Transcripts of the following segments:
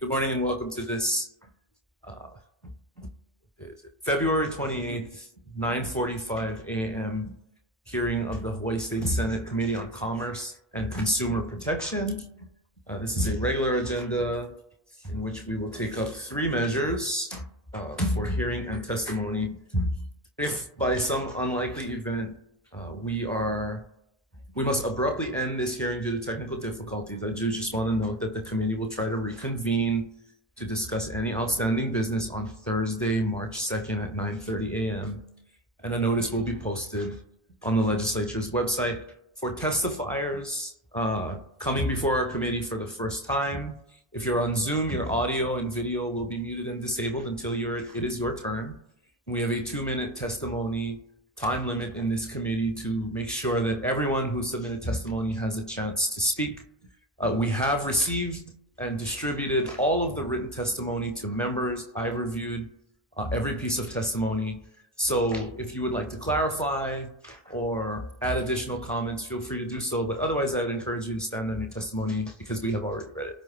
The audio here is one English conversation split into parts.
Good morning and welcome to this February 28th, 9:45 a.m. hearing of the Hawaii State Senate Committee on Commerce and Consumer Protection. This is a regular agenda in which we will take up three measures for hearing and testimony. If by some unlikely event we must abruptly end this hearing due to technical difficulties, I do just want to note that the committee will try to reconvene to discuss any outstanding business on Thursday, March 2nd at 9:30 a.m. And a notice will be posted on the legislature's website. For testifiers coming before our committee for the first time, if you're on Zoom, your audio and video will be muted and disabled until it is your turn. We have a 2-minute testimony time limit in this committee to make sure that everyone who submitted testimony has a chance to speak. We have received and distributed all of the written testimony to members. I've reviewed every piece of testimony. So if you would like to clarify or add additional comments, feel free to do so. But otherwise, I would encourage you to stand on your testimony because we have already read it.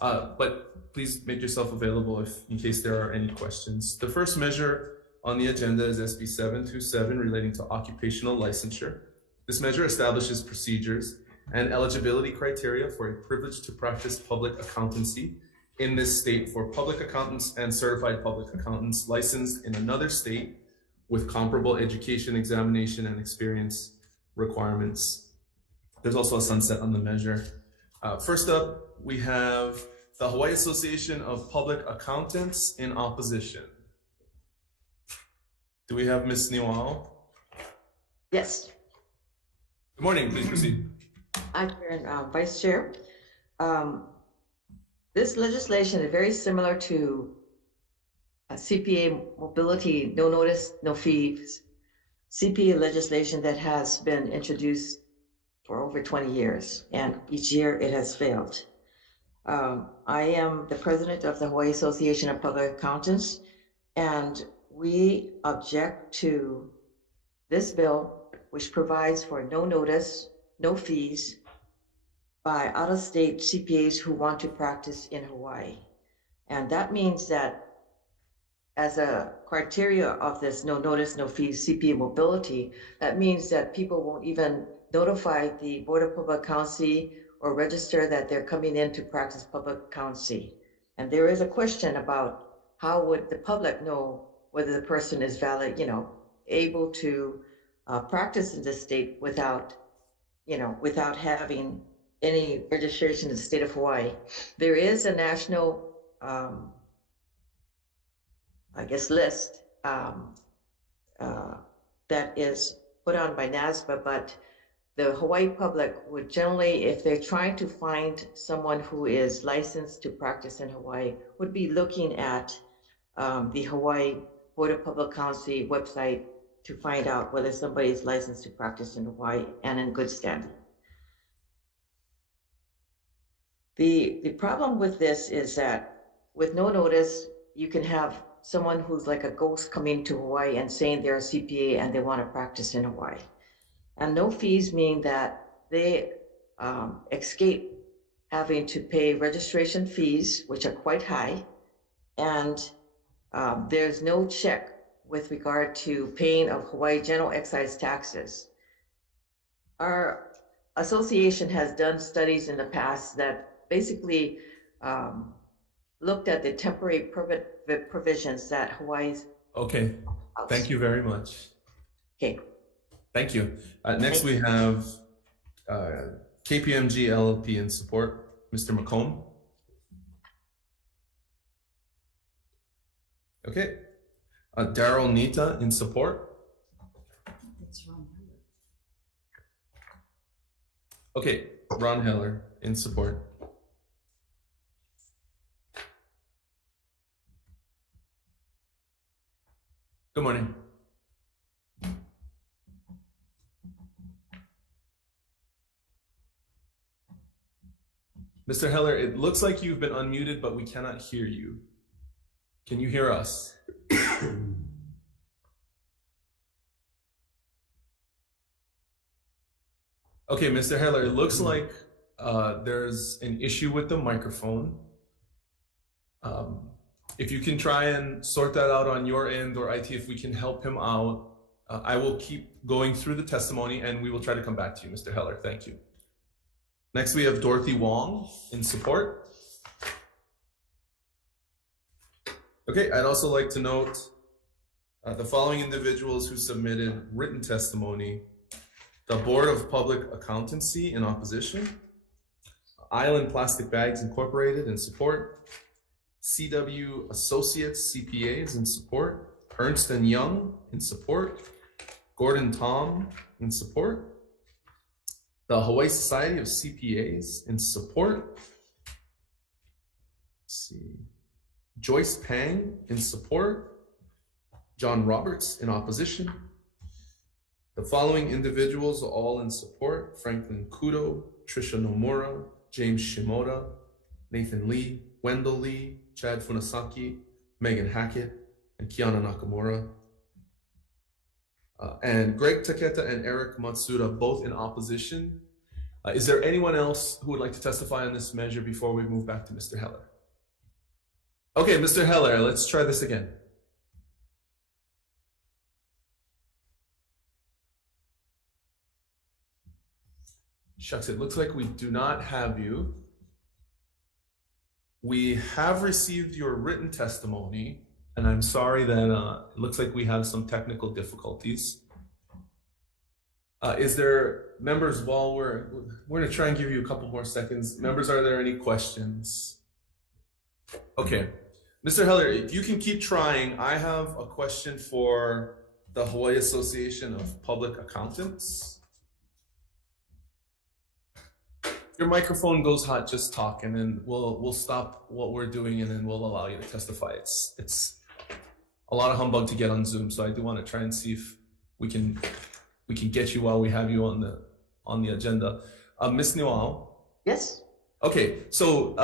But please make yourself available in case there are any questions. The first measure on the agenda is SB 727 relating to occupational licensure. This measure establishes procedures and eligibility criteria for a privilege to practice public accountancy in this state for public accountants and certified public accountants licensed in another state with comparable education, examination, and experience requirements. There's also a sunset on the measure. First up, we have the Hawaii Association of Public Accountants in opposition. Do we have Ms. Niwao? Yes. Good morning, please proceed. I'm here, Vice Chair. This legislation is very similar to CPA mobility, no notice, no fees, CPA legislation that has been introduced for over 20 years, and each year it has failed. I am the president of the Hawaii Association of Public Accountants, and we object to this bill, which provides for no notice, no fees by out-of-state CPAs who want to practice in Hawaii. And that means that as a criteria of this no notice, no fees CPA mobility, that means that people won't even notify the Board of Public Accountancy or register that they're coming in to practice public accountancy. And there is a question about how would the public know whether the person is valid, able to practice in this state without having any registration in the state of Hawaii. There is a national, list that is put on by NASBA, but the Hawaii public would generally, if they're trying to find someone who is licensed to practice in Hawaii, would be looking at the Hawaii Board of Public Accountancy website to find out whether somebody is licensed to practice in Hawaii and in good standing. The problem with this is that with no notice, you can have someone who's like a ghost coming to Hawaii and saying they're a CPA and they want to practice in Hawaii. And no fees mean that they escape having to pay registration fees, which are quite high, and there's no check with regard to paying of Hawaii general excise taxes. Our association has done studies in the past that basically looked at the temporary permit provisions that Hawaii's. Okay, thank you very much. Okay. Thank you. Next we have KPMG LLP in support, Mr. McComb. Okay. Daryl Nita in support. It's Ron Heller. Okay, Ron Heller in support. Good morning. Mr. Heller, it looks like you've been unmuted, but we cannot hear you. Can you hear us? Okay, Mr. Heller, it looks like there's an issue with the microphone. If you can try and sort that out on your end, or IT, if we can help him out, I will keep going through the testimony and we will try to come back to you, Mr. Heller. Thank you. Next, we have Dorothy Wong in support. Okay, I'd also like to note the following individuals who submitted written testimony: the Board of Public Accountancy in opposition, Island Plastic Bags Incorporated in support, CW Associates CPAs in support, Ernst & Young in support, Gordon Tom in support, the Hawaii Society of CPAs in support, let's see, Joyce Pang in support, John Roberts in opposition. The following individuals all in support: Franklin Kudo, Trisha Nomura, James Shimoda, Nathan Lee, Wendell Lee, Chad Funasaki, Megan Hackett, and Kiana Nakamura. And Greg Taketa and Eric Matsuda, both in opposition. Is there anyone else who would like to testify on this measure before we move back to Mr. Heller? Okay, Mr. Heller, let's try this again. Shucks, it looks like we do not have you. We have received your written testimony, and I'm sorry that it looks like we have some technical difficulties. Is there, members, while we're gonna try and give you a couple more seconds. Members, are there any questions? Okay, Mr. Heller, if you can keep trying, I have a question for the Hawaii Association of Public Accountants. Your microphone goes hot, just talk, and then we'll stop what we're doing and then we'll allow you to testify. It's a lot of humbug to get on Zoom, so I do want to try and see if we can get you while we have you on the agenda. Ms. Nuau? Yes. Okay, so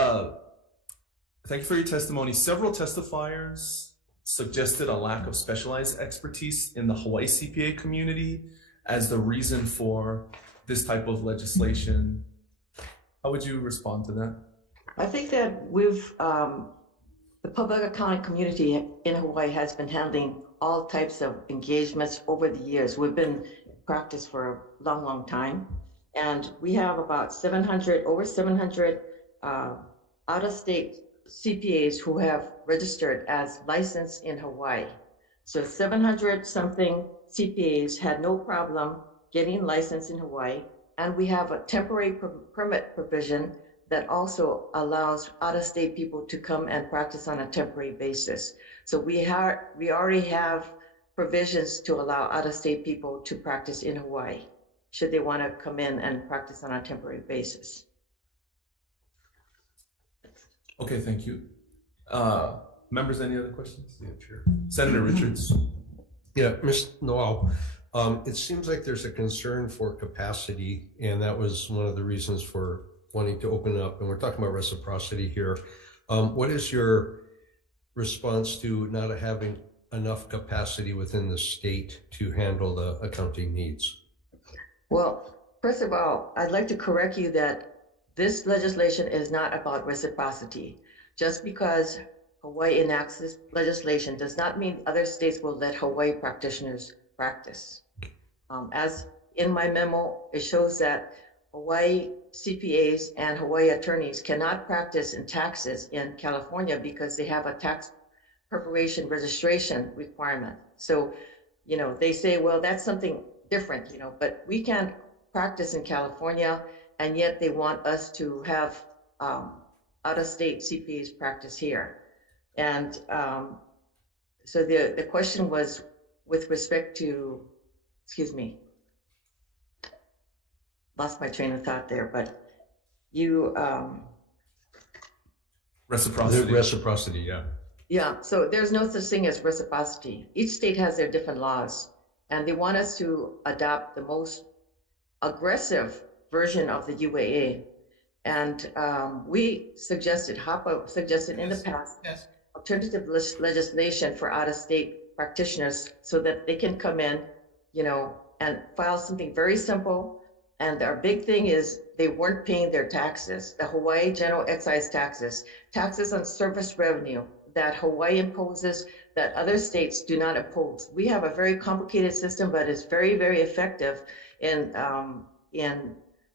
thank you for your testimony. Several testifiers suggested a lack of specialized expertise in the Hawaii CPA community as the reason for this type of legislation. How would you respond to that? I think that we've, the public accounting community in Hawaii has been handling all types of engagements over the years. We've been in practice for a long, long time. And we have about over 700 out-of-state CPAs who have registered as licensed in Hawaii. So 700 something CPAs had no problem getting licensed in Hawaii. And we have a temporary permit provision that also allows out-of-state people to come and practice on a temporary basis. So we already have provisions to allow out-of-state people to practice in Hawaii, should they want to come in and practice on a temporary basis. Okay, thank you. Members, any other questions? Yeah, sure. Senator Richards. Yeah, Ms. Noel. It seems like there's a concern for capacity, and that was one of the reasons for wanting to open up, and we're talking about reciprocity here. What is your response to not having enough capacity within the state to handle the accounting needs? Well, first of all, I'd like to correct you that this legislation is not about reciprocity. Just because Hawaii enacts this legislation does not mean other states will let Hawaii practitioners practice. As in my memo, it shows that Hawaii CPAs and Hawaii attorneys cannot practice in taxes in California because they have a tax preparation registration requirement. So, you know, they say, well, that's something different, you know, but we can't practice in California, and yet they want us to have out-of-state CPAs practice here. And so the question was with respect to, excuse me, lost my train of thought there, but you Reciprocity. Reciprocity, yeah. Yeah, so there's no such thing as reciprocity. Each state has their different laws, and they want us to adopt the most aggressive version of the UAA. And we suggested, HAPA suggested in the past, alternative legislation for out-of-state practitioners so that they can come in, you know, and file something very simple. And our big thing is they weren't paying their taxes, the Hawaii general excise taxes, taxes on service revenue that Hawaii imposes that other states do not impose. We have a very complicated system, but it's very, very effective in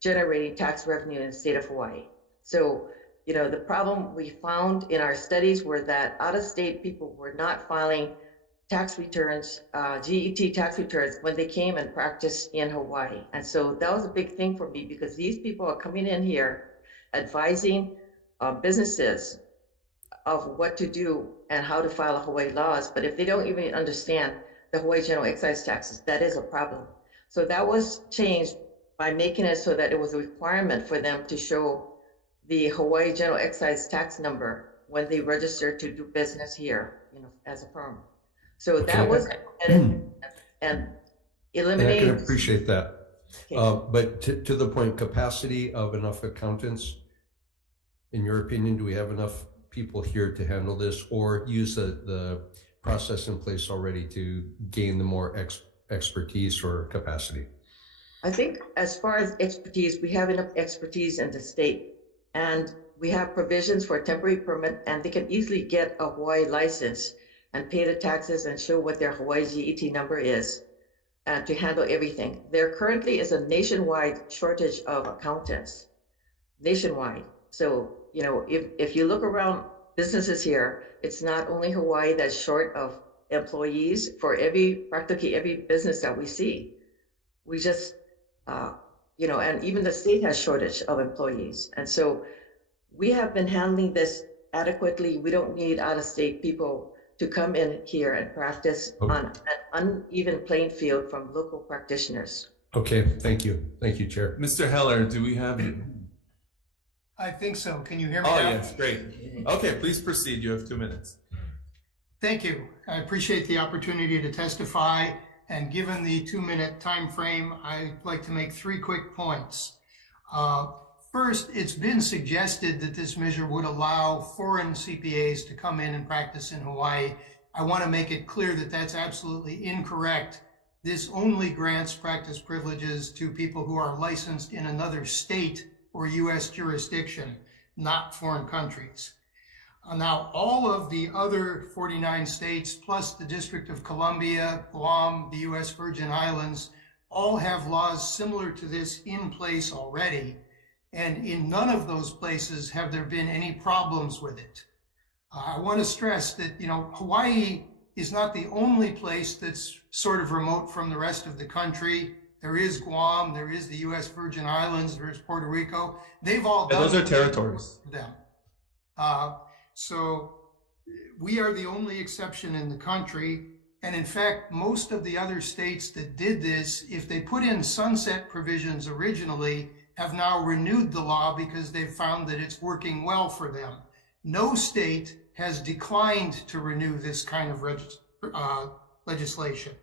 generating tax revenue in the state of Hawaii. So, you know, the problem we found in our studies were that out-of-state people were not filing tax returns, GET tax returns, when they came and practiced in Hawaii. And so that was a big thing for me, because these people are coming in here advising businesses of what to do and how to file Hawaii laws. But if they don't even understand the Hawaii general excise taxes, that is a problem. So that was changed by making it so that it was a requirement for them to show the Hawaii general excise tax number when they register to do business here, you know, as a firm. So that was and eliminated. And I can appreciate that. Okay. But to the point, capacity of enough accountants, in your opinion, do we have enough people here to handle this, or use the process in place already to gain the more expertise or capacity? I think as far as expertise, we have enough expertise in the state, and we have provisions for a temporary permit, and they can easily get a Hawaii license and pay the taxes and show what their Hawaii GET number is, and to handle everything. There currently is a nationwide shortage of accountants, nationwide. So, you know, if you look around businesses here, it's not only Hawaii that's short of employees for practically every business that we see. We just, you know, and even the state has shortage of employees. And so we have been handling this adequately. We don't need out-of-state people to come in here and practice on an uneven playing field from local practitioners. Okay, thank you. Thank you, Chair. Mr. Heller, do we have you? I think so. Can you hear me Oh, now? yes, great. Okay, please proceed. You have 2 minutes. Thank you. I appreciate the opportunity to testify. And given the 2-minute time frame, I'd like to make 3 quick points. First, it's been suggested that this measure would allow foreign CPAs to come in and practice in Hawaii. I want to make it clear that that's absolutely incorrect. This only grants practice privileges to people who are licensed in another state or U.S. jurisdiction, not foreign countries. Now, all of the other 49 states, plus the District of Columbia, Guam, the U.S. Virgin Islands, all have laws similar to this in place already. And in none of those places have there been any problems with it. I want to stress that, you know, Hawaii is not the only place that's sort of remote from the rest of the country. There is Guam, there is the U.S. Virgin Islands, there is Puerto Rico. They've all done those are territories. Them. So we are the only exception in the country. And in fact, most of the other states that did this, if they put in sunset provisions originally, have now renewed the law because they've found that it's working well for them. No state has declined to renew this kind of legislation.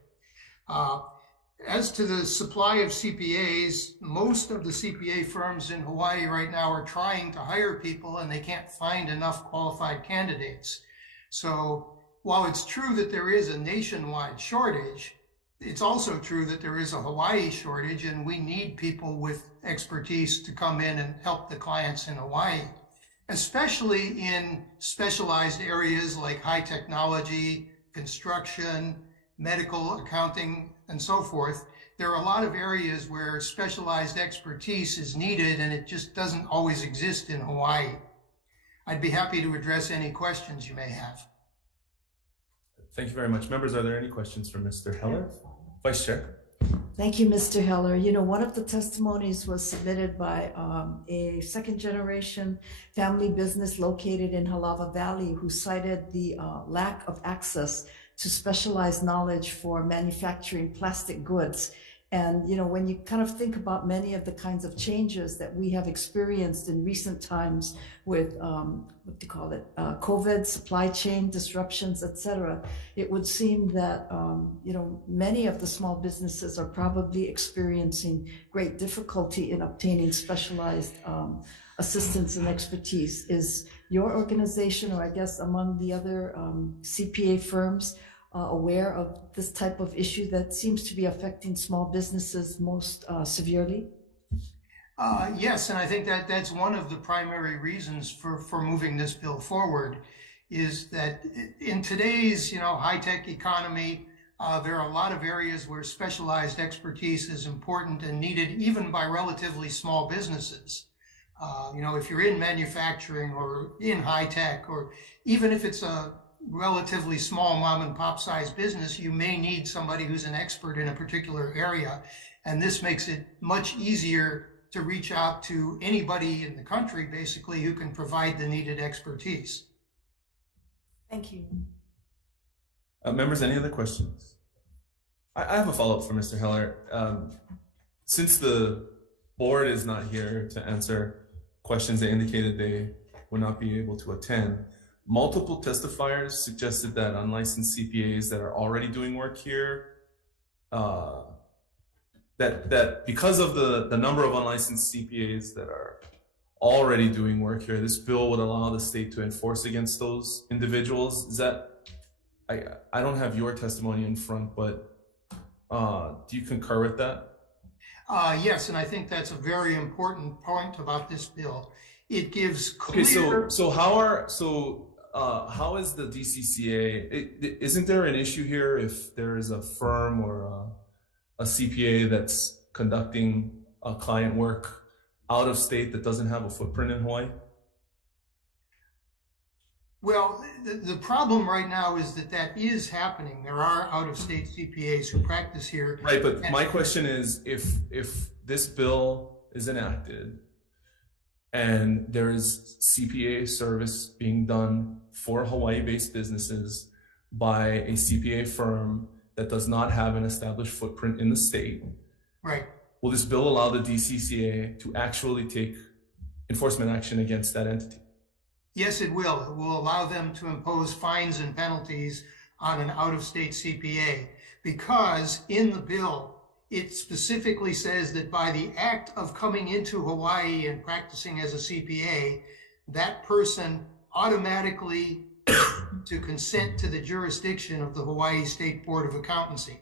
As to the supply of CPAs, most of the CPA firms in Hawaii right now are trying to hire people and they can't find enough qualified candidates. So while it's true that there is a nationwide shortage, it's also true that there is a Hawaii shortage, and we need people with expertise to come in and help the clients in Hawaii, especially in specialized areas like high technology, construction, medical, accounting, and so forth. There are a lot of areas where specialized expertise is needed, and it just doesn't always exist in Hawaii. I'd be happy to address any questions you may have. Thank you very much. Members, are there any questions for Mr. Heller? Vice Chair. Thank you, Mr. Heller. You know, one of the testimonies was submitted by a second-generation family business located in Halava Valley who cited the lack of access to specialized knowledge for manufacturing plastic goods. And, you know, when you kind of think about many of the kinds of changes that we have experienced in recent times with, what do you call it, COVID, supply chain disruptions, et cetera, it would seem that, you know, many of the small businesses are probably experiencing great difficulty in obtaining specialized assistance and expertise. Is your organization, or I guess among the other CPA firms, aware of this type of issue that seems to be affecting small businesses most severely? Yes, and I think that that's one of the primary reasons for moving this bill forward, is that in today's, high-tech economy, there are a lot of areas where specialized expertise is important and needed even by relatively small businesses. If you're in manufacturing or in high-tech, or even if it's a relatively small mom and pop size business, you may need somebody who's an expert in a particular area. And this makes it much easier to reach out to anybody in the country, basically, who can provide the needed expertise. Thank you. Members, any other questions? I have a follow-up for Mr. Heller. Since the board is not here to answer questions, they indicated they would not be able to attend. Multiple testifiers suggested that unlicensed CPAs that are already doing work here, that because of the number of unlicensed CPAs that are already doing work here, this bill would allow the state to enforce against those individuals. Is that, I don't have your testimony in front, but do you concur with that? Yes, and I think that's a very important point about this bill. It gives clear... Okay, so how is the DCCA, isn't there an issue here if there is a firm or a CPA that's conducting a client work out of state that doesn't have a footprint in Hawaii? Well, the problem right now is that is happening. There are out-of-state CPAs who practice here. Right, but my question is, if this bill is enacted and there is CPA service being done for Hawaii-based businesses by a CPA firm that does not have an established footprint in the state, right, will this bill allow the DCCA to actually take enforcement action against that entity? Yes, it will. It will allow them to impose fines and penalties on an out-of-state CPA, because in the bill, it specifically says that by the act of coming into Hawaii and practicing as a CPA, that person automatically to consent to the jurisdiction of the Hawaii State Board of Accountancy.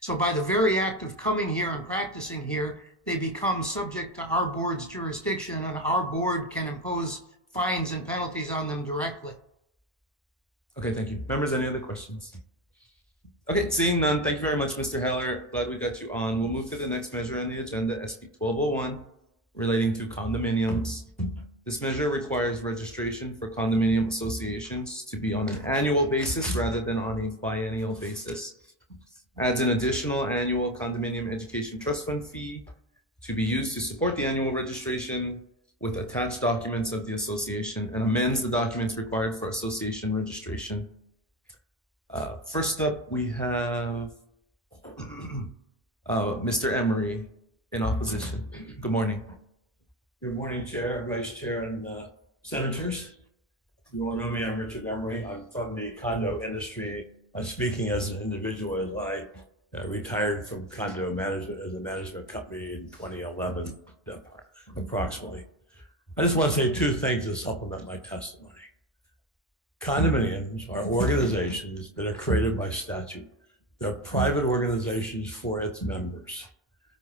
So by the very act of coming here and practicing here, they become subject to our board's jurisdiction, and our board can impose fines and penalties on them directly. Okay, thank you. Members, any other questions? Okay, seeing none, thank you very much, Mr. Heller. Glad we got you on. We'll move to the next measure on the agenda, SB 1201, relating to condominiums. This measure requires registration for condominium associations to be on an annual basis rather than on a biennial basis. Adds an additional annual condominium education trust fund fee to be used to support the annual registration with attached documents of the association, and amends the documents required for association registration. First up, we have Mr. Emery in opposition. Good morning. Good morning, Chair, Vice Chair, and Senators. You all know me, I'm Richard Emery. I'm from the condo industry. I'm speaking as an individual, as I retired from condo management as a management company in 2011, approximately. I just want to say two things to supplement my testimony. Condominiums are organizations that are created by statute. They're private organizations for its members.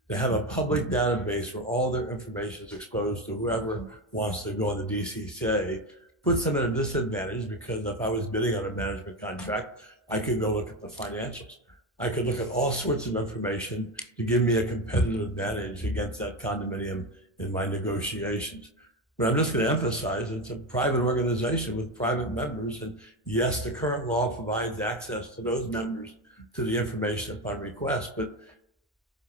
They have a public database where all their information is exposed to whoever wants to go on the DCCA. Puts them at a disadvantage, because if I was bidding on a management contract, I could go look at the financials. I could look at all sorts of information to give me a competitive advantage against that condominium in my negotiations. But I'm just going to emphasize it's a private organization with private members. And yes, the current law provides access to those members to the information upon request. But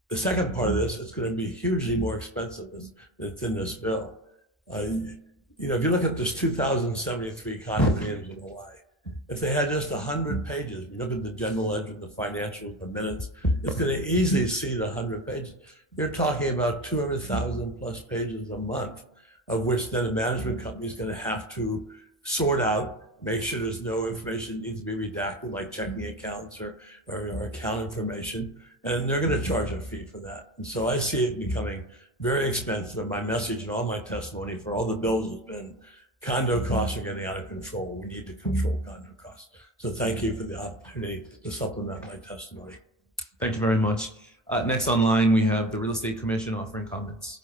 the second part of this, it's going to be hugely more expensive than it's in this bill. If you look at this 2,073 condominiums in Hawaii, if they had just 100 pages, you look at the general ledger, the financials, the minutes, it's going to easily see the 100 pages. You're talking about 200,000 plus pages a month, of which then a management company is going to have to sort out, make sure there's no information that needs to be redacted, like checking accounts or account information, and they're going to charge a fee for that. And so I see it becoming very expensive. And my message in all my testimony for all the bills has been, condo costs are getting out of control. We need to control condo costs. So thank you for the opportunity to supplement my testimony. Thank you very much. Next online, we have the Real Estate Commission offering comments.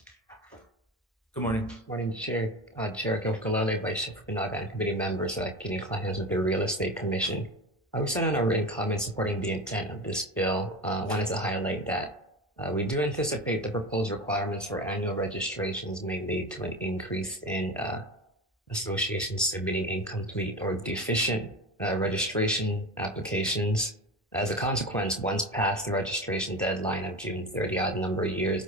Good morning. Morning, Chair. Chair Gilkalele, Vice Chair Pinaga, and committee members getting clients with the Real Estate Commission. We sent out a written comment supporting the intent of this bill. Wanted to highlight that we do anticipate the proposed requirements for annual registrations may lead to an increase in associations submitting incomplete or deficient registration applications. As a consequence, once past the registration deadline of June 30, odd number of years,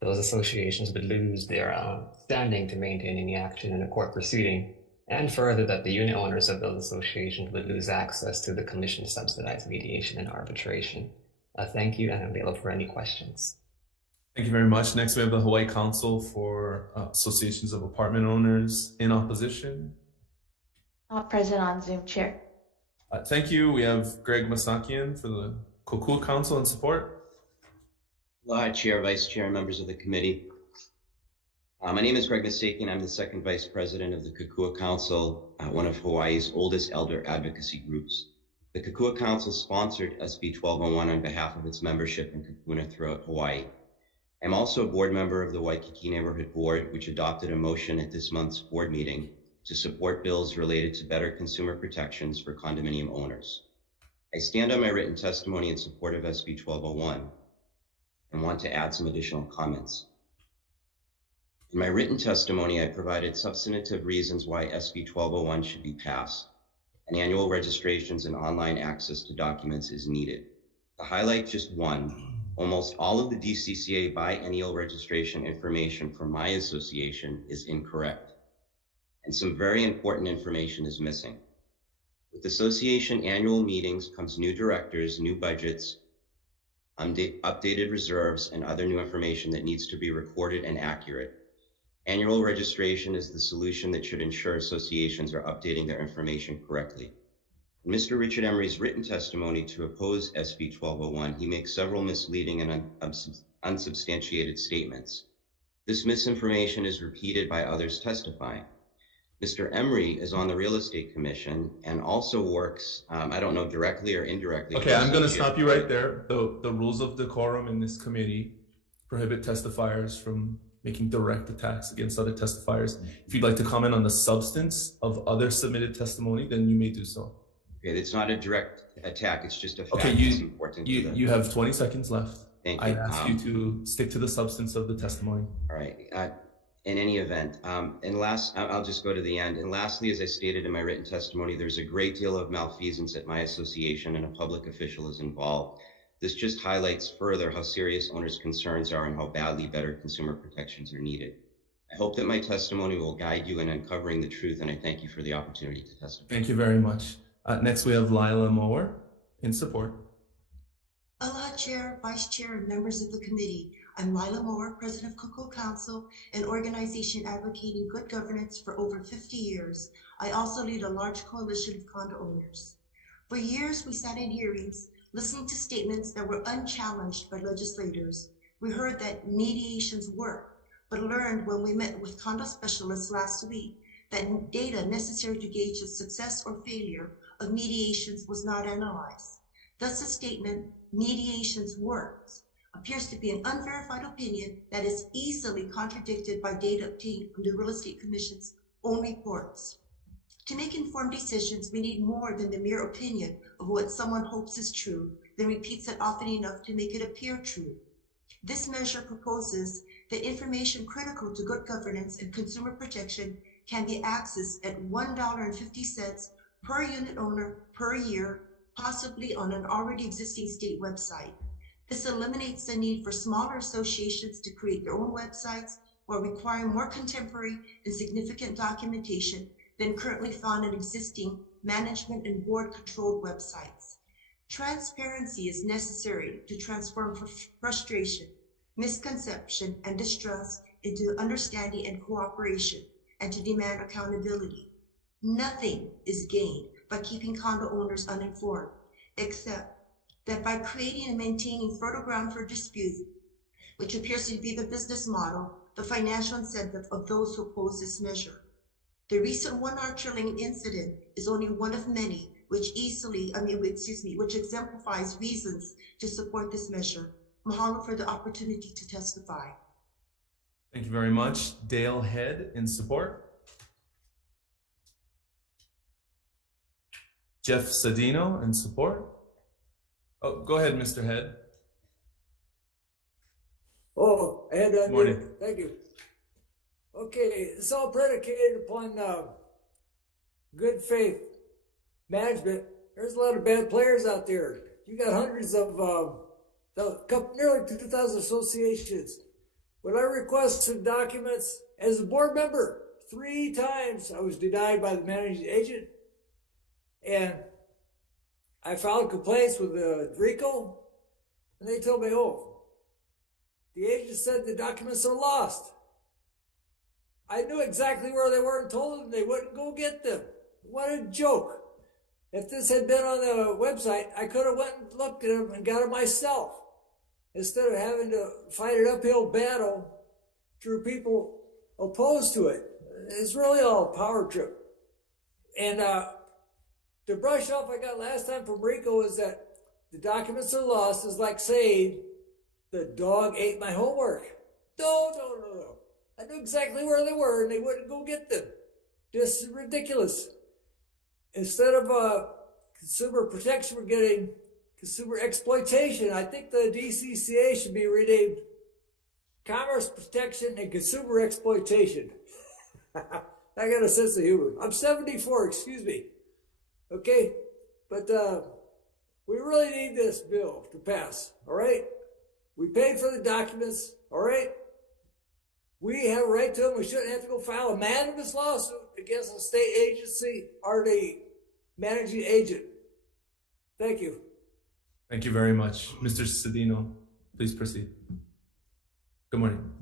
those associations would lose their standing to maintain any action in a court proceeding, and further that the unit owners of those associations would lose access to the commission subsidized mediation and arbitration. Thank you, and I'm available for any questions. Thank you very much. Next, we have the Hawaii Council for Associations of Apartment Owners in opposition. Present on Zoom, Chair. Thank you. We have Greg Masakian for the Kokua Council in support. Aloha, Chair, Vice Chair, and members of the committee. My name is Greg Masakian. I'm the second Vice President of the Kokua Council, one of Hawaii's oldest elder advocacy groups. The Kokua Council sponsored SB 1201 on behalf of its membership in Kupuna throughout Hawaii. I'm also a board member of the Waikiki Neighborhood Board, which adopted a motion at this month's board meeting to support bills related to better consumer protections for condominium owners. I stand on my written testimony in support of SB 1201 and want to add some additional comments. In my written testimony, I provided substantive reasons why SB 1201 should be passed, and annual registrations and online access to documents is needed. To highlight just one, almost all of the DCCA biennial registration information from my association is incorrect, and some very important information is missing. With association annual meetings comes new directors, new budgets, updated reserves, and other new information that needs to be recorded and accurate. Annual registration is the solution that should ensure associations are updating their information correctly. In Mr. Richard Emery's written testimony to oppose SB 1201, he makes several misleading and unsubstantiated statements. This misinformation is repeated by others testifying. Mr. Emery is on the Real Estate Commission and also works, I don't know, directly or indirectly. Okay, I'm going to stop you right there. The rules of decorum in this committee prohibit testifiers from making direct attacks against other testifiers. If you'd like to comment on the substance of other submitted testimony, then you may do so. Okay, it's not a direct attack, it's just a fact. Okay, that's important to them. you have 20 seconds left. Thank you. I ask you to stick to the substance of the testimony. All right. In any event, I'll just go to the end. And lastly, as I stated in my written testimony, there's a great deal of malfeasance at my association and a public official is involved. This just highlights further how serious owners' concerns are and how badly better consumer protections are needed. I hope that my testimony will guide you in uncovering the truth, and I thank you for the opportunity to testify. Thank you very much. Next, we have Lila Moore in support. Aloha, Chair, Vice Chair, and members of the committee. I'm Lila Moore, President of Kokua Council, an organization advocating good governance for over 50 years. I also lead a large coalition of condo owners. For years, we sat in hearings listening to statements that were unchallenged by legislators. We heard that mediations work, but learned when we met with condo specialists last week that data necessary to gauge the success or failure of mediations was not analyzed. Thus, the statement, mediations works, appears to be an unverified opinion that is easily contradicted by data obtained from the Real Estate Commission's own reports. To make informed decisions, we need more than the mere opinion of what someone hopes is true, then repeats it often enough to make it appear true. This measure proposes that information critical to good governance and consumer protection can be accessed at $1.50 per unit owner per year, possibly on an already existing state website. This eliminates the need for smaller associations to create their own websites while requiring more contemporary and significant documentation than currently found in existing management and board controlled websites. Transparency is necessary to transform frustration, misconception, and distrust into understanding and cooperation, and to demand accountability. Nothing is gained by keeping condo owners uninformed, except that by creating and maintaining fertile ground for dispute, which appears to be the business model, the financial incentive of those who oppose this measure. The recent 1 Archer Lane incident is only one of many which exemplifies reasons to support this measure. Mahalo for the opportunity to testify. Thank you very much. Dale Head in support. Jeff Sedino in support. Oh, go ahead, Mr. Head. Oh, I had to unmute. Morning. Thank you. Okay, it's all predicated upon good faith management. There's a lot of bad players out there. You got hundreds of, nearly 2,000 associations. When I requested documents as a board member, 3 times I was denied by the managing agent. And I filed complaints with RICO, and they told me, oh, the agent said the documents are lost. I knew exactly where they were and told them they wouldn't go get them. What a joke. If this had been on the website, I could have went and looked at them and got them myself, instead of having to fight an uphill battle through people opposed to it. It's really all a power trip. And the brush off I got last time from Rico is that the documents are lost is like saying the dog ate my homework. No. I knew exactly where they were and they wouldn't go get them. This is ridiculous. Instead of consumer protection, we're getting consumer exploitation. I think the DCCA should be renamed Commerce Protection and Consumer Exploitation. I got a sense of humor. I'm 74, excuse me. Okay, but we really need this bill to pass, all right? We paid for the documents, all right? We have a right to them. We shouldn't have to go file a mandamus lawsuit against a state agency or the managing agent. Thank you. Thank you very much. Mr. Sedino, please proceed. Good morning.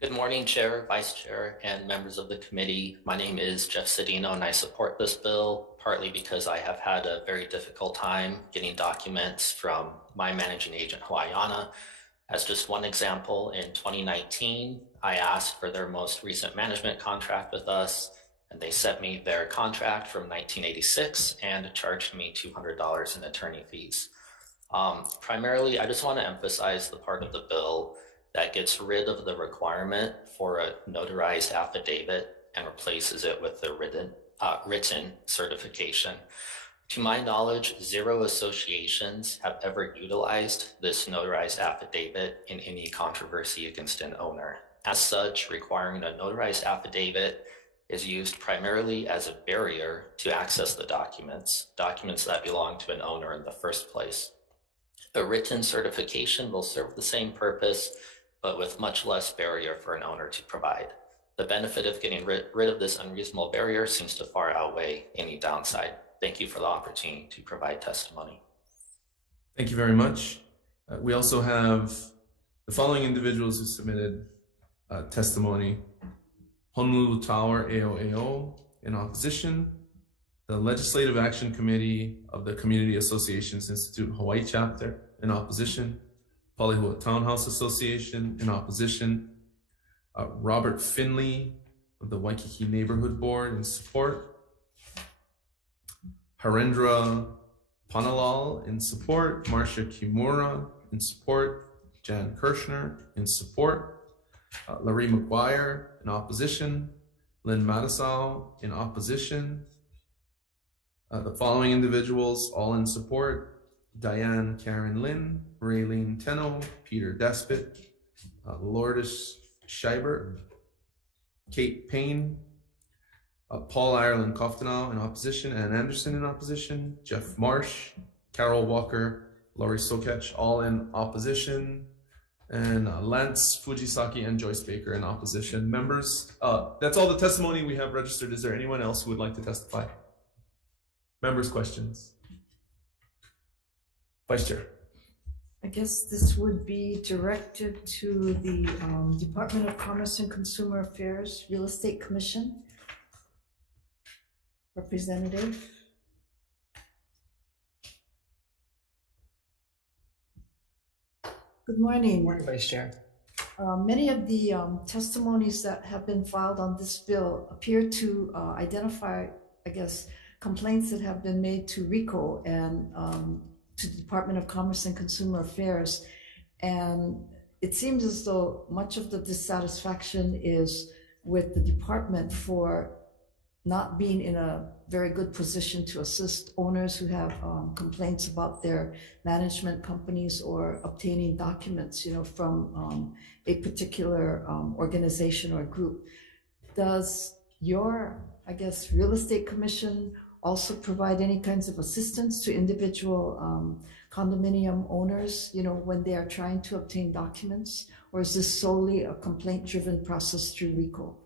Good morning, Chair, Vice Chair, and members of the committee. My name is Jeff Sedino, and I support this bill, partly because I have had a very difficult time getting documents from my managing agent, Hawaiiana. As just one example, in 2019, I asked for their most recent management contract with us, and they sent me their contract from 1986 and charged me $200 in attorney fees. Primarily, I just want to emphasize the part of the bill that gets rid of the requirement for a notarized affidavit and replaces it with the written certification. To my knowledge, 0 associations have ever utilized this notarized affidavit in any controversy against an owner. As such, requiring a notarized affidavit is used primarily as a barrier to access the documents that belong to an owner in the first place. A written certification will serve the same purpose, but with much less barrier for an owner to provide. The benefit of getting rid of this unreasonable barrier seems to far outweigh any downside. Thank you for the opportunity to provide testimony. Thank you very much. We also have the following individuals who submitted testimony. Honolulu Tower AOAO in opposition. The Legislative Action Committee of the Community Associations Institute Hawaii chapter in opposition. Palihua Townhouse Association in opposition. Robert Finley of the Waikiki Neighborhood Board in support. Harendra Panalal in support. Marcia Kimura in support. Jan Kirshner in support. Larry McGuire in opposition. Lynn Matisau in opposition. The following individuals all in support: Diane Karen Lynn, Raylene Tenno, Peter Despot, Lourdes Scheiber, Kate Payne, Paul Ireland Koftenau in opposition, Ann Anderson in opposition, Jeff Marsh, Carol Walker, Laurie Sokech, all in opposition, and Lance Fujisaki and Joyce Baker in opposition. Members, that's all the testimony we have registered. Is there anyone else who would like to testify? Members' questions? Vice Chair. I guess this would be directed to the Department of Commerce and Consumer Affairs Real Estate Commission. Representative. Good morning. Good morning, Vice Chair. Many of the testimonies that have been filed on this bill appear to identify, I guess, complaints that have been made to RICO and to the Department of Commerce and Consumer Affairs. And it seems as though much of the dissatisfaction is with the department for not being in a very good position to assist owners who have complaints about their management companies or obtaining documents, from a particular organization or group. Does your, I guess, real estate commission also provide any kinds of assistance to individual condominium owners, when they are trying to obtain documents, or is this solely a complaint-driven process through RICO?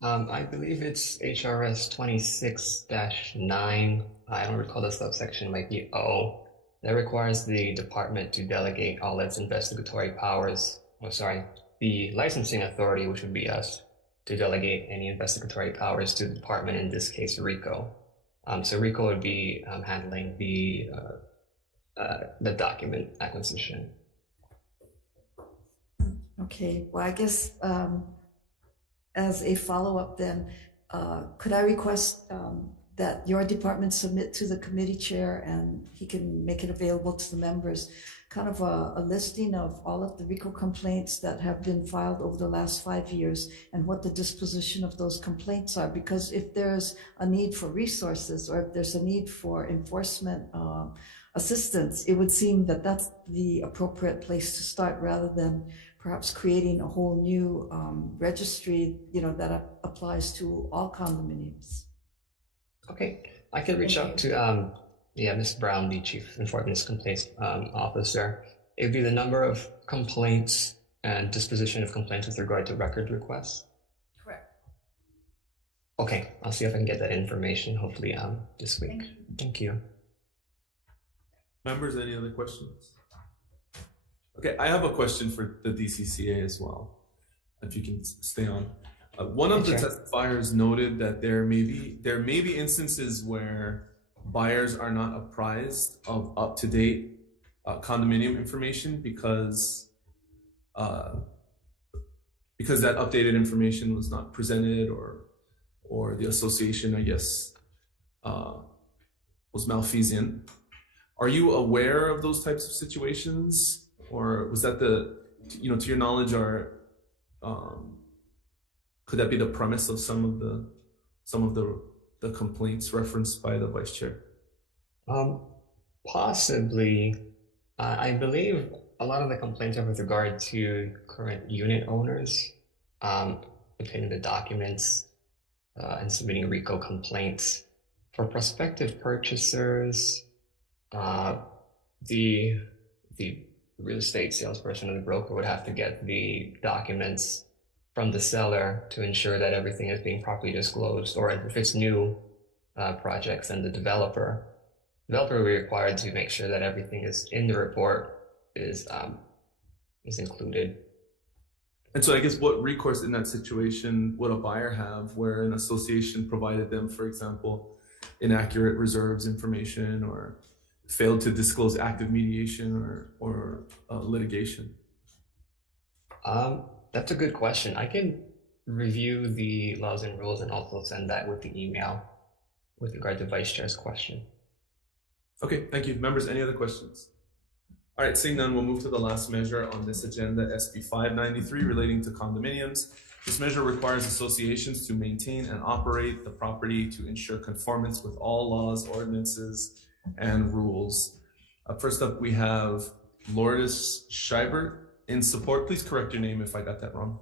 I believe it's HRS 26-9. I don't recall the subsection, might be O. That requires the department to delegate all its investigatory powers. The licensing authority, which would be us, to delegate any investigatory powers to the department, in this case, RICO. So RICO would be handling the document acquisition. Okay, well, I guess as a follow-up then, could I request that your department submit to the committee chair, and he can make it available to the members, kind of a listing of all of the RICO complaints that have been filed over the last 5 years and what the disposition of those complaints are? Because if there's a need for resources, or if there's a need for enforcement assistance, it would seem that that's the appropriate place to start, rather than perhaps creating a whole new registry, that applies to all condominiums. Okay, I can reach out to Ms. Brown, the Chief Enforcement Complaints Officer. It would be the number of complaints and disposition of complaints with regard to record requests. Correct. Okay, I'll see if I can get that information, hopefully this week. Thank you. Members, any other questions? Okay, I have a question for the DCCA as well, if you can stay on. One of the testifiers noted that there may be instances where buyers are not apprised of up-to-date condominium information because that updated information was not presented, or the association, I guess, was malfeasant. Are you aware of those types of situations? Or was that to your knowledge, or could that be the premise of some of the complaints referenced by the vice chair? Possibly. I believe a lot of the complaints are with regard to current unit owners obtaining the documents and submitting RICO complaints. For prospective purchasers, the real estate salesperson or the broker would have to get the documents from the seller to ensure that everything is being properly disclosed, or if it's new projects, then the developer will be required to make sure that everything is in the report is included. And so I guess what recourse in that situation would a buyer have where an association provided them, for example, inaccurate reserves information, or failed to disclose active mediation or litigation? That's a good question. I can review the laws and rules and also send that with the email with regard to Vice Chair's question. Okay, thank you. Members, any other questions? All right, seeing none, we'll move to the last measure on this agenda, SB 593, relating to condominiums. This measure requires associations to maintain and operate the property to ensure conformance with all laws, ordinances, and rules. First up, we have Lourdes Scheibert in support. Please correct your name if I got that wrong.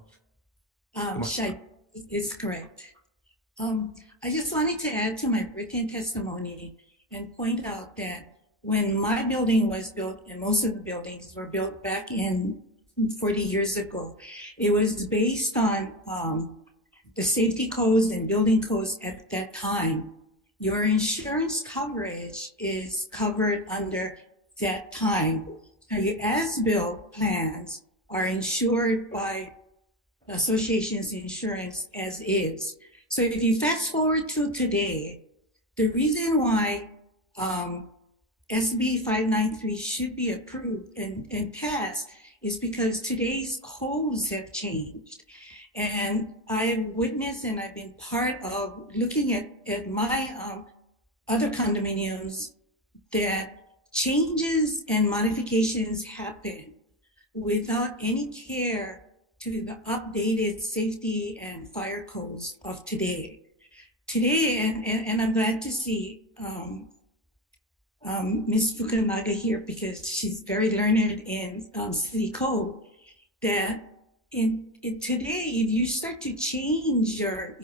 Scheibert is correct. I just wanted to add to my written testimony and point out that when my building was built, and most of the buildings were built back in 40 years ago, it was based on the safety codes and building codes at that time. Your insurance coverage is covered under that time. Now, your as-built plans are insured by the association's insurance as is. So if you fast forward to today, the reason why SB 593 should be approved and passed is because today's codes have changed. And I have witnessed and I've been part of looking at my other condominiums that changes and modifications happen. without any care to the updated safety and fire codes of today. Today, and I'm glad to see Ms. Fukunaga here, because she's very learned in city code, that today, if you start to change your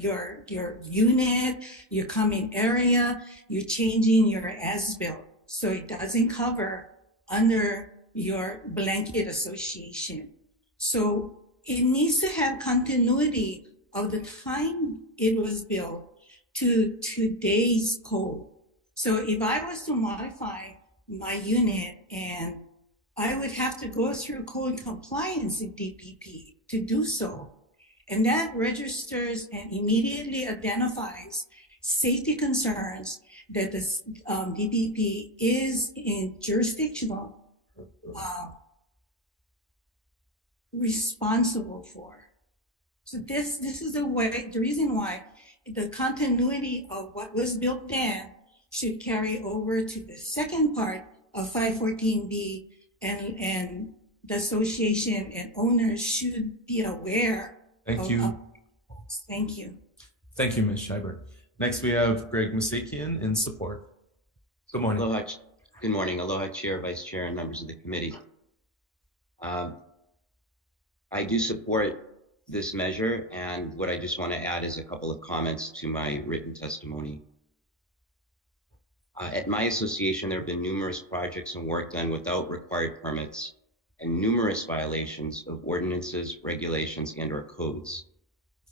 unit, your common area, you're changing your as-built, so it doesn't cover under your blanket association. So it needs to have continuity of the time it was built to today's code. So if I was to modify my unit, and I would have to go through code compliance in DPP to do so. And that registers and immediately identifies safety concerns that the DPP is in jurisdictional responsible for. So this is the reason why the continuity of what was built then should carry over to the second part of 514B, and the association and owners should be aware. Thank you. Thank you. Thank you, Ms. Scheibert. Next, we have Greg Masakian in support. Good morning. Aloha. Good morning. Aloha, Chair, Vice Chair, and members of the committee. I do support this measure, and what I just want to add is a couple of comments to my written testimony. At my association, there have been numerous projects and work done without required permits and numerous violations of ordinances, regulations, and/or codes.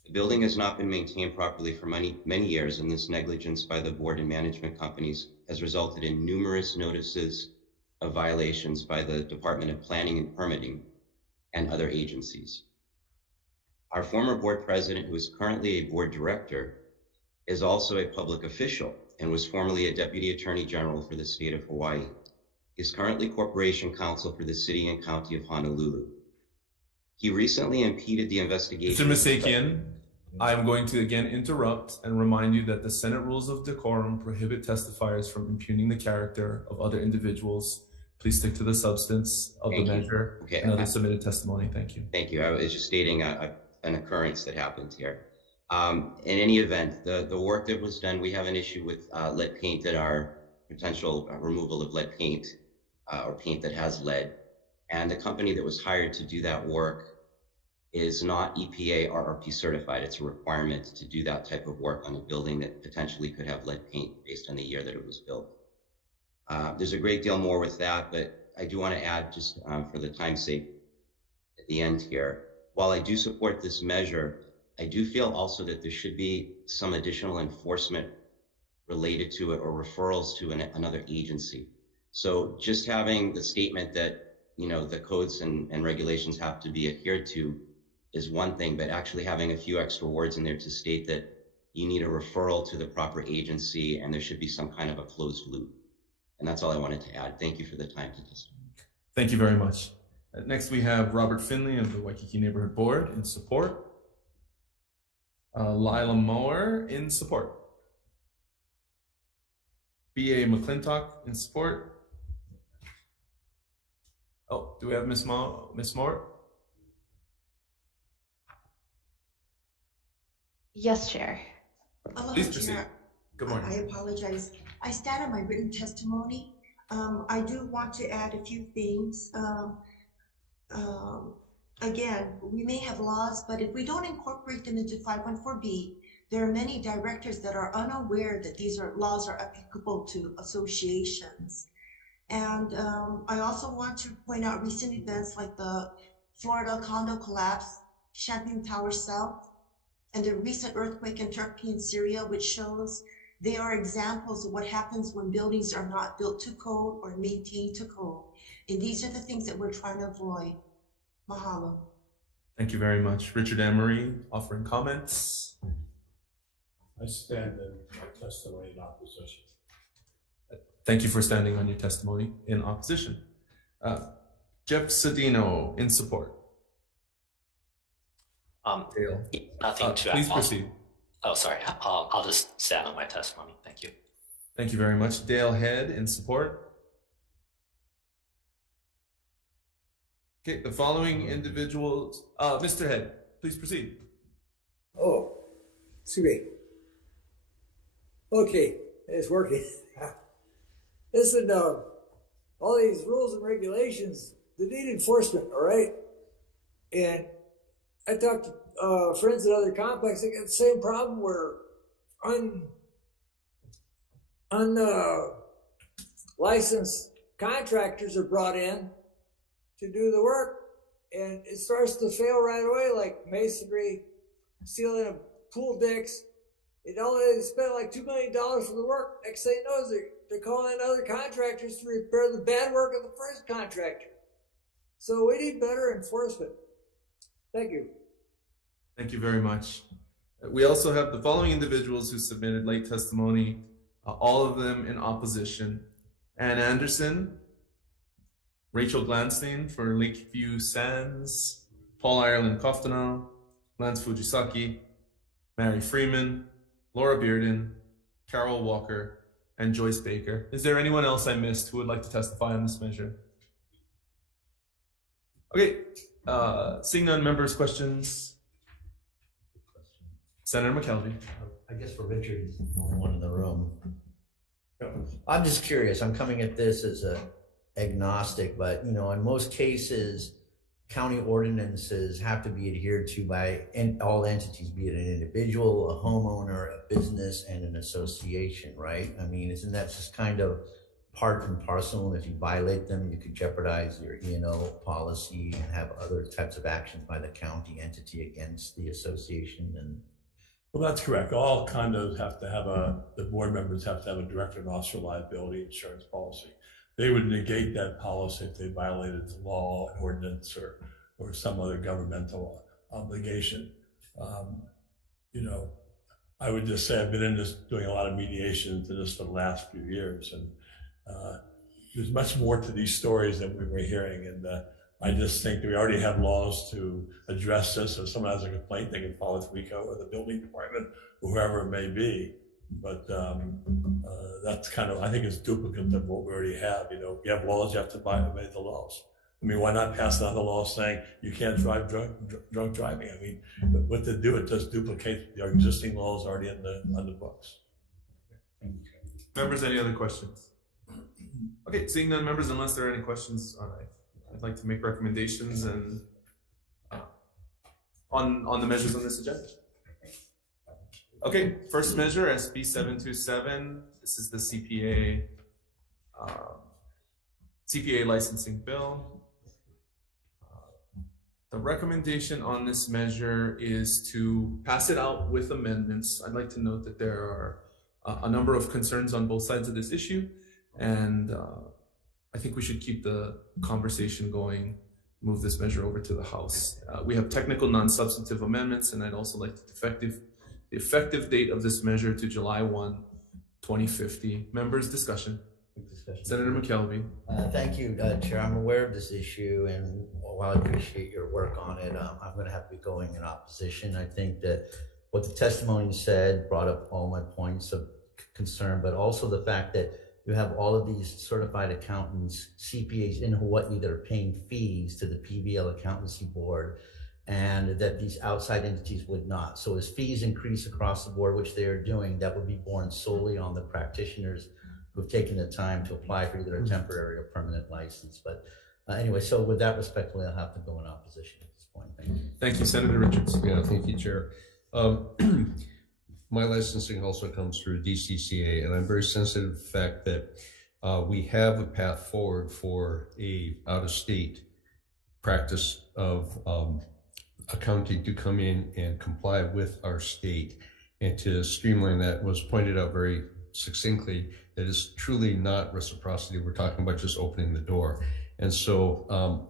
The building has not been maintained properly for many years, and this negligence by the board and management companies has resulted in numerous notices of violations by the Department of Planning and Permitting and other agencies. Our former board president, who is currently a board director, is also a public official and was formerly a deputy attorney general for the state of Hawaii. He is currently corporation counsel for the city and county of Honolulu. He recently impeded the investigation. Mr. Masakian, I'm going to again interrupt and remind you that the Senate Rules of Decorum prohibit testifiers from impugning the character of other individuals. Please stick to the substance of the measure and other submitted testimony. Thank you. Thank you. I was just stating an occurrence that happened here. In any event, the work that was done, we have an issue with lead paint at our potential removal of lead paint or paint that has lead. And the company that was hired to do that work is not EPA RRP certified. It's a requirement to do that type of work on a building that potentially could have lead paint based on the year that it was built. There's a great deal more with that, but I do want to add, just for the time's sake at the end here, while I do support this measure, I do feel also that there should be some additional enforcement related to it or referrals to another agency. So just having the statement that, you know, the codes and regulations have to be adhered to is one thing, but actually having a few extra words in there to state that you need a referral to the proper agency and there should be some kind of a closed loop. And that's all I wanted to add. Thank you for the time to testify. Thank you very much. Next, we have Robert Finley of the Waikiki Neighborhood Board in support. Lila Moore in support. B.A. McClintock in support. Oh, do we have Ms. Moore? Yes, Chair. Please proceed. Good morning. I apologize. I stand on my written testimony. I do want to add a few things. Again, we may have laws, but if we don't incorporate them into 514B, there are many directors that are unaware that these laws are applicable to associations. And I also want to point out recent events like the Florida condo collapse, Champlain Tower South, and the recent earthquake in Turkey and Syria, which shows they are examples of what happens when buildings are not built to code or maintained to code. And these are the things that we're trying to avoid. Mahalo. Thank you very much. Richard Amory offering comments. I stand in my testimony in opposition. Thank you for standing on your testimony in opposition. Jeff Cedino in support. Dale. Nothing to add. Please proceed. Oh, sorry. I'll just stand on my testimony. Thank you. Thank you very much. Dale Head in support. Okay, the following individuals, Mr. Head, please proceed. Oh, sweet. Okay, it's working. Listen, all these rules and regulations, they need enforcement, all right? And I talked to friends at other complexes, they got the same problem where licensed contractors are brought in to do the work, and it starts to fail right away, like masonry, sealing of pool decks. They spent like $2 million for the work. Next thing you know, they're calling in other contractors to repair the bad work of the first contractor. So we need better enforcement. Thank you. Thank you very much. We also have the following individuals who submitted late testimony, all of them in opposition. Ann Anderson, Rachel Glanstein for Lakeview Sands, Paul Ireland Koftanau, Lance Fujisaki, Mary Freeman, Laura Bearden, Carol Walker, and Joyce Baker. Is there anyone else I missed who would like to testify on this measure? Okay, seeing none, members' questions? Senator McKelvey. I guess for Richard, he's the only one in the room. I'm just curious. I'm coming at this as a agnostic, but you know, in most cases, county ordinances have to be adhered to by all entities, be it an individual, a homeowner, a business, and an association, right? I mean, isn't that just kind of part and parcel? And if you violate them, you could jeopardize your E&O policy and have other types of actions by the county entity against the association. And well, that's correct. All condos have to have the board members have to have a director and officer liability insurance policy. They would negate that policy if they violated the law, an ordinance, or some other governmental obligation. You know, I would just say I've been in this, doing a lot of mediation to this for the last few years, and there's much more to these stories than we were hearing. And I just think that we already have laws to address this. If someone has a complaint, they can file with RICO or the building department, or whoever it may be. But that's kind of, I think it's duplicate of what we already have. You know, you have laws, you have to obey the laws. I mean, why not pass another law saying you can't drive drunk driving? I mean, what to do, it just duplicates the existing laws already on the books. Members, any other questions? Okay, seeing none, members, unless there are any questions, I'd like to make recommendations and on the measures on this agenda. Okay, first measure, SB 727. This is the CPA licensing bill. The recommendation on this measure is to pass it out with amendments. I'd like to note that there are a number of concerns on both sides of this issue, and I think we should keep the conversation going, move this measure over to the House. We have technical non-substantive amendments, and I'd also like the effective date of this measure to July 1, 2050. Members, discussion. Senator McKelvey. Thank you, Chair. I'm aware of this issue, and while I appreciate your work on it, I'm going to have to be going in opposition. I think that what the testimony said brought up all my points of concern, but also the fact that you have all of these certified accountants, CPAs in Hawaii that are paying fees to the PBL Accountancy Board, and that these outside entities would not. So as fees increase across the board, which they are doing, that would be borne solely on the practitioners who've taken the time to apply for either a temporary or permanent license. But anyway, so with that respectfully, I'll have to go in opposition at this point. Thank you. Thank you, Senator Richards. Yeah, thank you, Chair. My licensing also comes through DCCA, and I'm very sensitive to the fact that we have a path forward for a out-of-state practice of accounting to come in and comply with our state, and to streamline that was pointed out very succinctly that is truly not reciprocity. We're talking about just opening the door. And so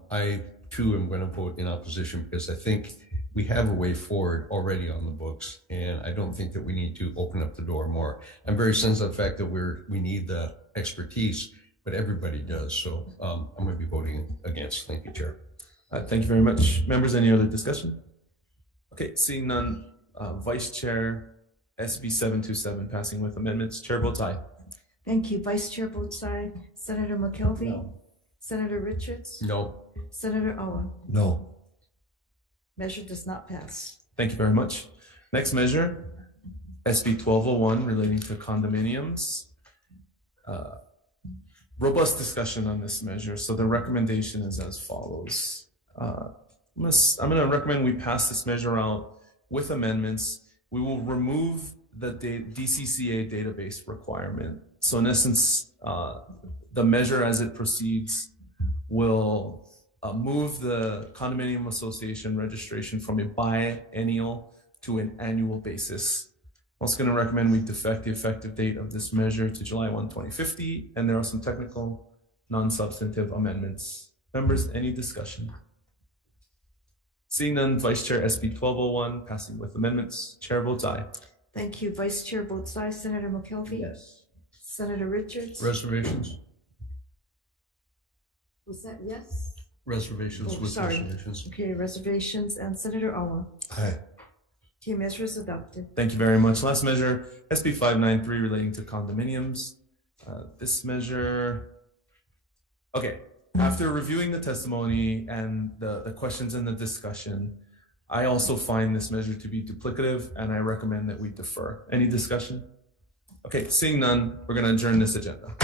I too am going to vote in opposition, because I think we have a way forward already on the books, and I don't think that we need to open up the door more. I'm very sensitive to the fact that we need the expertise, but everybody does. So I'm going to be voting against. Thank you, Chair. Thank you very much. Members, any other discussion? Okay, seeing none, Vice Chair, SB 727 passing with amendments. Chair votes aye. Thank you. Vice Chair votes aye. Senator McKelvey? No. Senator Richards? No. Senator Owen? No. Measure does not pass. Thank you very much. Next measure, SB 1201 relating to condominiums. Robust discussion on this measure. So the recommendation is as follows. I'm going to recommend we pass this measure out with amendments. We will remove the DCCA database requirement. So in essence, the measure as it proceeds will move the condominium association registration from a biennial to an annual basis. I'm also going to recommend we defect the effective date of this measure to July 1, 2050, and there are some technical, non-substantive amendments. Members, any discussion? Seeing none, Vice Chair, SB 1201, passing with amendments. Chair votes aye. Thank you. Vice Chair votes aye. Senator McKelvey? Yes. Senator Richards? Reservations? Was that yes? Reservations with sorry. reservations. Okay, reservations. And Senator Owen? Aye. Okay, measure is adopted. Thank you very much. Last measure, SB 593 relating to condominiums. This measure, okay, after reviewing the testimony and the questions in the discussion, I also find this measure to be duplicative and I recommend that we defer. Any discussion? Okay, seeing none, we're going to adjourn this agenda.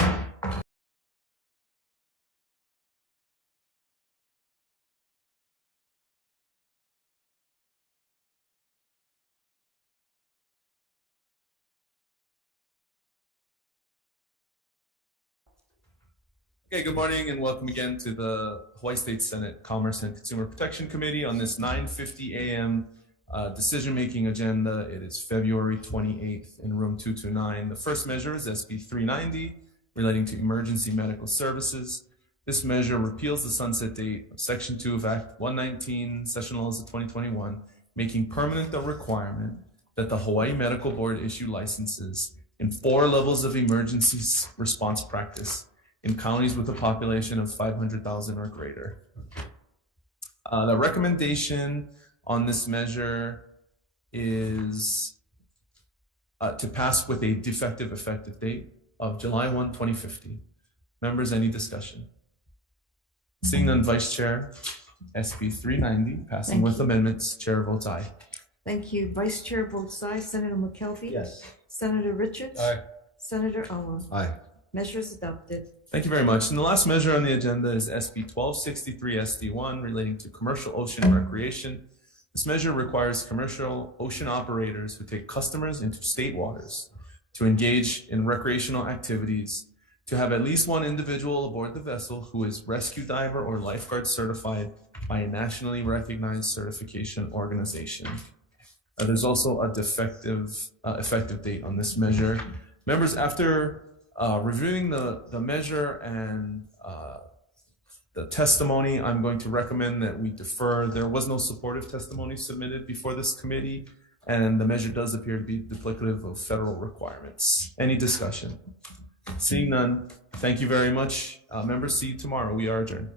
Okay, good morning and welcome again to the Hawaii State Senate Commerce and Consumer Protection Committee on this 9:50 a.m. Decision-making agenda. It is February 28th in room 229. The first measure is SB 390 relating to emergency medical services. This measure repeals the sunset date of Section 2 of Act 119, Session Laws of 2021, making permanent the requirement that the Hawaii Medical Board issue licenses in 4 levels of emergency response practice in counties with a population of 500,000 or greater. The recommendation on this measure is to pass with a defective effective date of July 1, 2050. Members, any discussion? Seeing none, Vice Chair, SB 390, passing with amendments. Chair votes aye. Thank you. Vice Chair votes aye. Senator McKelvey? Yes. Senator Richards? Aye. Senator Owen? Aye. Measure is adopted. Thank you very much. And the last measure on the agenda is SB 1263 SD1 relating to commercial ocean recreation. This measure requires commercial ocean operators who take customers into state waters to engage in recreational activities to have at least one individual aboard the vessel who is rescue diver or lifeguard certified by a nationally recognized certification organization. There's also a defective effective date on this measure. Members, after reviewing the measure and the testimony, I'm going to recommend that we defer. There was no supportive testimony submitted before this committee, and the measure does appear to be duplicative of federal requirements. Any discussion? Seeing none, thank you very much. Members, see you tomorrow. We are adjourned.